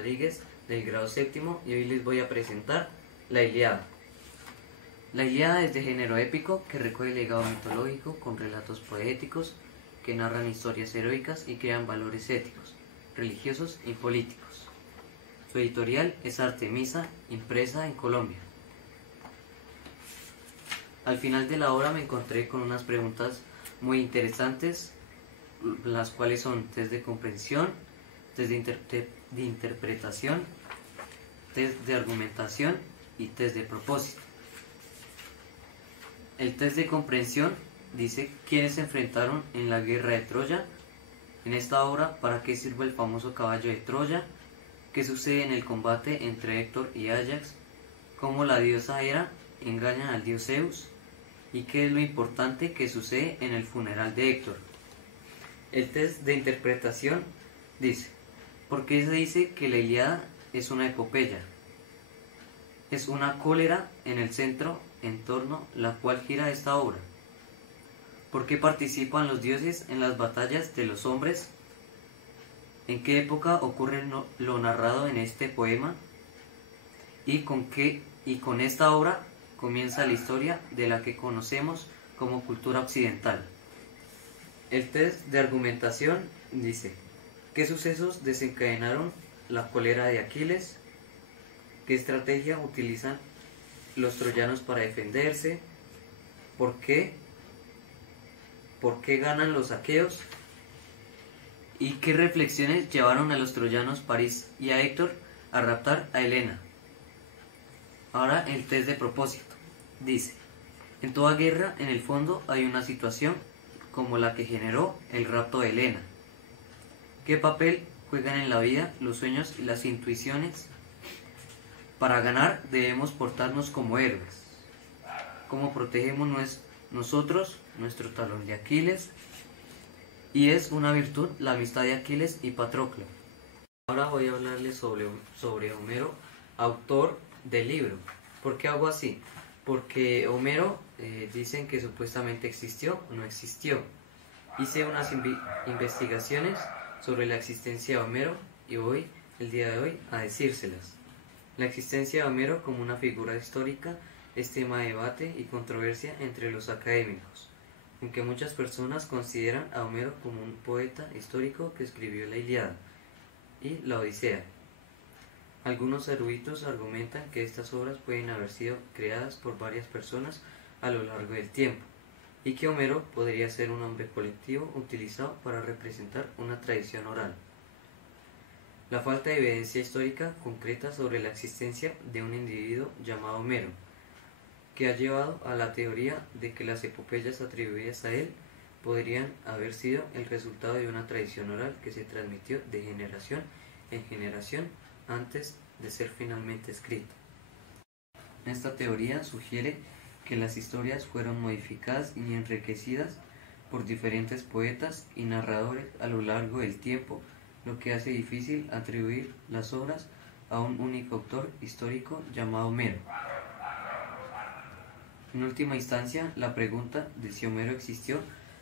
Rodríguez del grado séptimo y hoy les voy a presentar la Ilíada. La Ilíada es de género épico que recoge el legado mitológico con relatos poéticos que narran historias heroicas y crean valores éticos, religiosos y políticos. Su editorial es Artemisa, impresa en Colombia. Al final de la obra me encontré con unas preguntas muy interesantes, las cuales son test de comprensión, test de interpretación, test de argumentación y test de propósito. El test de comprensión dice quiénes se enfrentaron en la guerra de Troya. En esta obra, ¿para qué sirve el famoso caballo de Troya? ¿Qué sucede en el combate entre Héctor y Áyax? ¿Cómo la diosa Hera engaña al dios Zeus? ¿Y qué es lo importante que sucede en el funeral de Héctor? El test de interpretación dice, ¿por qué se dice que la Ilíada es una epopeya? Es una cólera en el centro en torno a la cual gira esta obra. ¿Por qué participan los dioses en las batallas de los hombres? ¿En qué época ocurre lo narrado en este poema? ¿Y con esta obra comienza la historia de la que conocemos como cultura occidental? El test de argumentación dice, ¿qué sucesos desencadenaron la cólera de Aquiles? ¿Qué estrategia utilizan los troyanos para defenderse? ¿Por qué ganan los aqueos? ¿Y qué reflexiones llevaron a los troyanos París y a Héctor a raptar a Helena? Ahora el test de propósito. Dice, en toda guerra en el fondo hay una situación como la que generó el rapto de Helena. ¿Qué papel juegan en la vida los sueños y las intuiciones? Para ganar debemos portarnos como héroes. ¿Cómo protegemos nosotros nuestro talón de Aquiles? Y es una virtud la amistad de Aquiles y Patroclo. Ahora voy a hablarles sobre Homero, autor del libro. ¿Por qué hago así? Porque Homero dicen que supuestamente existió o no existió. Hice unas investigaciones sobre la existencia de Homero y voy el día de hoy a decírselas. La existencia de Homero como una figura histórica es tema de debate y controversia entre los académicos, aunque muchas personas consideran a Homero como un poeta histórico que escribió la Ilíada y la Odisea. Algunos eruditos argumentan que estas obras pueden haber sido creadas por varias personas a lo largo del tiempo, y que Homero podría ser un nombre colectivo utilizado para representar una tradición oral. La falta de evidencia histórica concreta sobre la existencia de un individuo llamado Homero, que ha llevado a la teoría de que las epopeyas atribuidas a él podrían haber sido el resultado de una tradición oral que se transmitió de generación en generación antes de ser finalmente escrita. Esta teoría sugiere que las historias fueron modificadas y enriquecidas por diferentes poetas y narradores a lo largo del tiempo, lo que hace difícil atribuir las obras a un único autor histórico llamado Homero. En última instancia, la pregunta de si Homero existió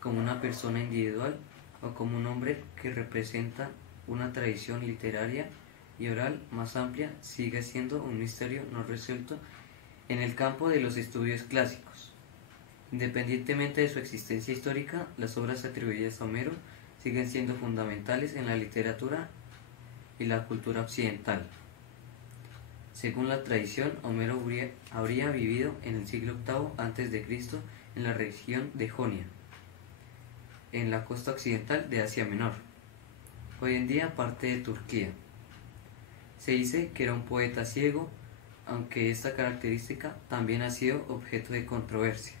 como una persona individual o como un hombre que representa una tradición literaria y oral más amplia sigue siendo un misterio no resuelto en el campo de los estudios clásicos. Independientemente de su existencia histórica, las obras atribuidas a Homero siguen siendo fundamentales en la literatura y la cultura occidental. Según la tradición, Homero habría vivido en el siglo VIII a.C. en la región de Jonia, en la costa occidental de Asia Menor, hoy en día parte de Turquía. Se dice que era un poeta ciego, aunque esta característica también ha sido objeto de controversia.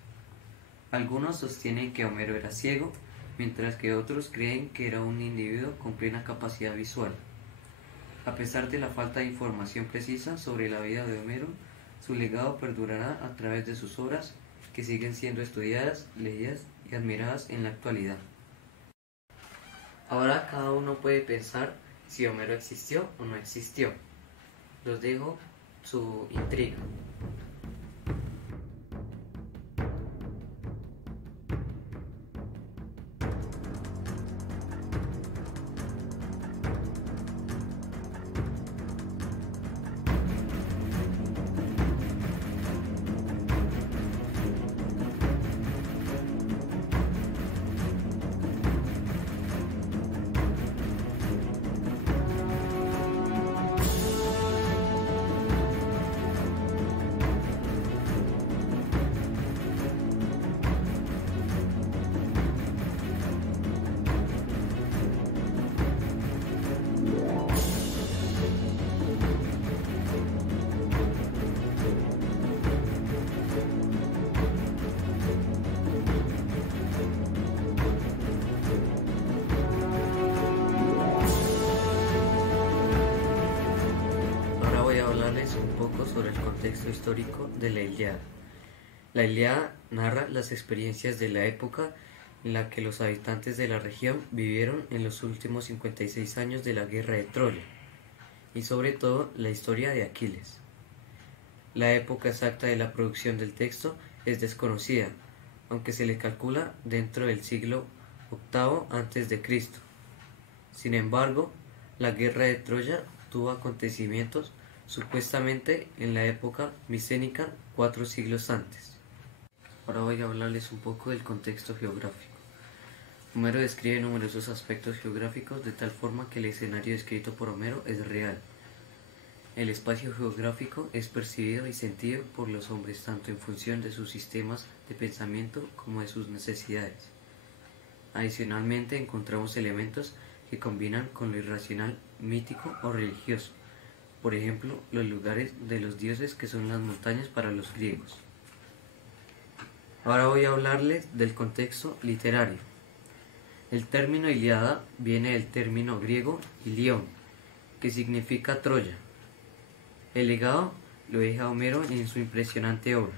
Algunos sostienen que Homero era ciego, mientras que otros creen que era un individuo con plena capacidad visual. A pesar de la falta de información precisa sobre la vida de Homero, su legado perdurará a través de sus obras, que siguen siendo estudiadas, leídas y admiradas en la actualidad. Ahora cada uno puede pensar si Homero existió o no existió. Los dejo su intriga. hablarles un poco sobre el contexto histórico de la Ilíada. La Ilíada narra las experiencias de la época en la que los habitantes de la región vivieron en los últimos 56 años de la guerra de Troya, y sobre todo la historia de Aquiles. La época exacta de la producción del texto es desconocida, aunque se le calcula dentro del siglo VIII a.C. Sin embargo, la guerra de Troya tuvo acontecimientos supuestamente en la época micénica 4 siglos antes. Ahora voy a hablarles un poco del contexto geográfico. Homero describe numerosos aspectos geográficos de tal forma que el escenario descrito por Homero es real. El espacio geográfico es percibido y sentido por los hombres tanto en función de sus sistemas de pensamiento como de sus necesidades. Adicionalmente encontramos elementos que combinan con lo irracional, mítico o religioso. Por ejemplo, los lugares de los dioses que son las montañas para los griegos. Ahora voy a hablarles del contexto literario. El término Ilíada viene del término griego ilión, que significa Troya. El legado lo deja Homero en su impresionante obra.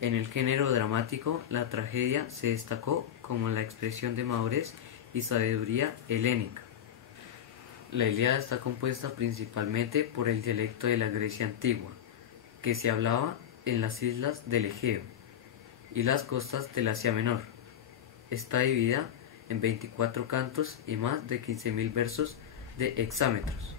En el género dramático, la tragedia se destacó como la expresión de madurez y sabiduría helénica. La Ilíada está compuesta principalmente por el dialecto de la Grecia antigua, que se hablaba en las islas del Egeo y las costas del Asia Menor. Está dividida en 24 cantos y más de 15.000 versos de hexámetros.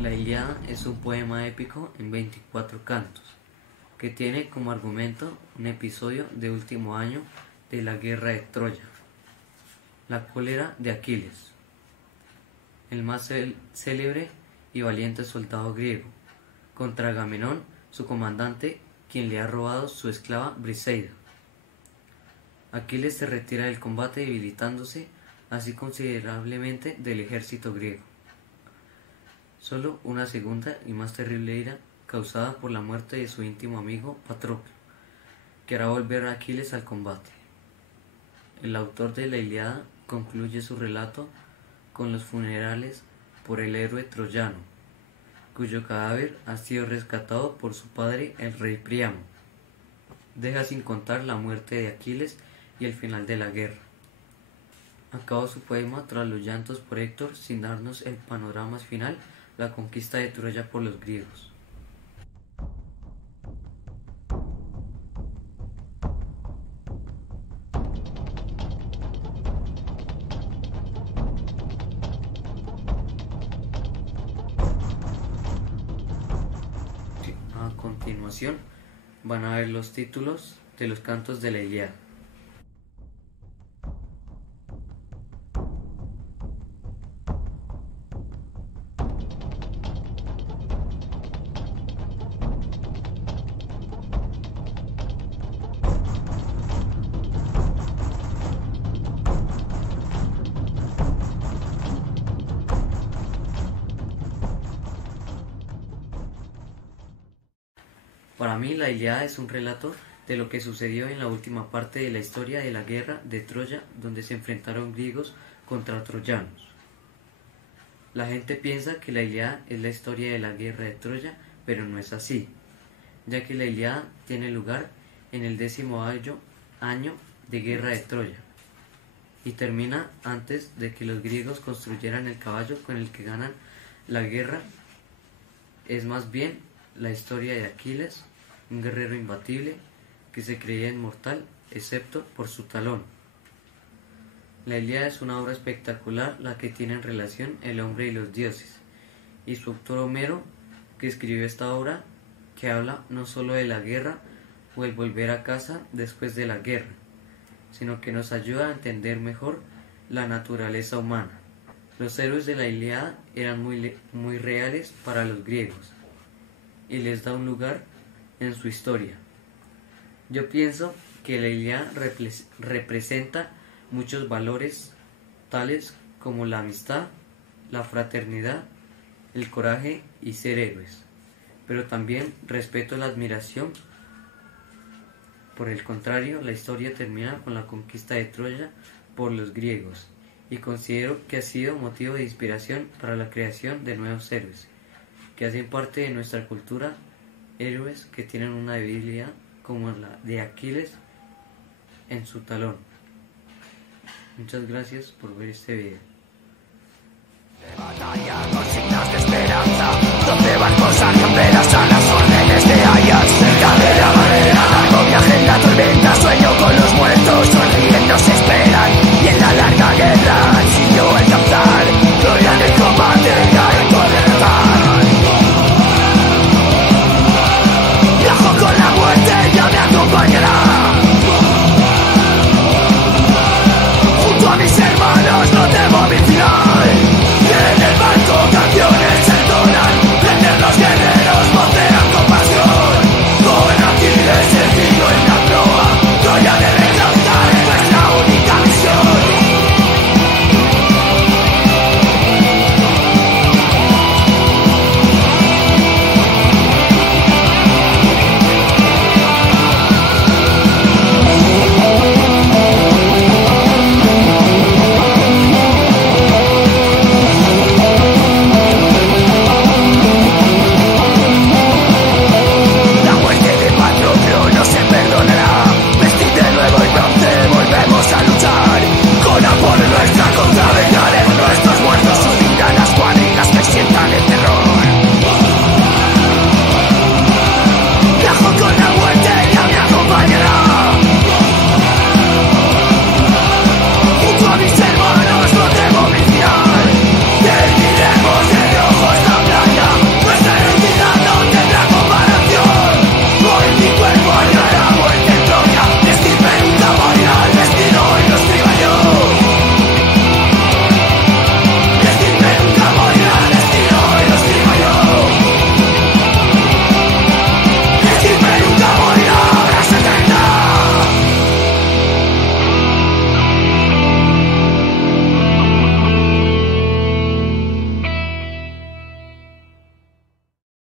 La Ilíada es un poema épico en 24 cantos, que tiene como argumento un episodio de último año de la guerra de Troya, la cólera de Aquiles, el más célebre y valiente soldado griego, contra Agamenón, su comandante, quien le ha robado su esclava Briseida. Aquiles se retira del combate debilitándose así considerablemente del ejército griego. Solo una segunda y más terrible ira causada por la muerte de su íntimo amigo Patroclo, que hará volver a Aquiles al combate. El autor de la Ilíada concluye su relato con los funerales por el héroe troyano, cuyo cadáver ha sido rescatado por su padre el rey Príamo. Deja sin contar la muerte de Aquiles y el final de la guerra. Acaba su poema tras los llantos por Héctor sin darnos el panorama final, la conquista de Troya por los griegos. A continuación van a ver los títulos de los cantos de la Ilíada. Para mí, la Ilíada es un relato de lo que sucedió en la última parte de la historia de la guerra de Troya, donde se enfrentaron griegos contra troyanos. La gente piensa que la Ilíada es la historia de la guerra de Troya, pero no es así, ya que la Ilíada tiene lugar en el 10º año de guerra de Troya y termina antes de que los griegos construyeran el caballo con el que ganan la guerra. Es más bien la historia de Aquiles, un guerrero imbatible que se creía inmortal excepto por su talón. La Ilíada es una obra espectacular la que tiene en relación el hombre y los dioses, y su autor Homero que escribió esta obra, que habla no solo de la guerra o el volver a casa después de la guerra, sino que nos ayuda a entender mejor la naturaleza humana. Los héroes de la Ilíada eran muy reales para los griegos y les da un lugar en su historia. Yo pienso que la Ilíada representa muchos valores tales como la amistad, la fraternidad, el coraje y ser héroes, pero también respeto y la admiración. Por el contrario, la historia termina con la conquista de Troya por los griegos, y considero que ha sido motivo de inspiración para la creación de nuevos héroes, que hacen parte de nuestra cultura, héroes que tienen una debilidad como la de Aquiles en su talón. Muchas gracias por ver este video. Batalla, consignas de esperanza, 12 barcos a camperas.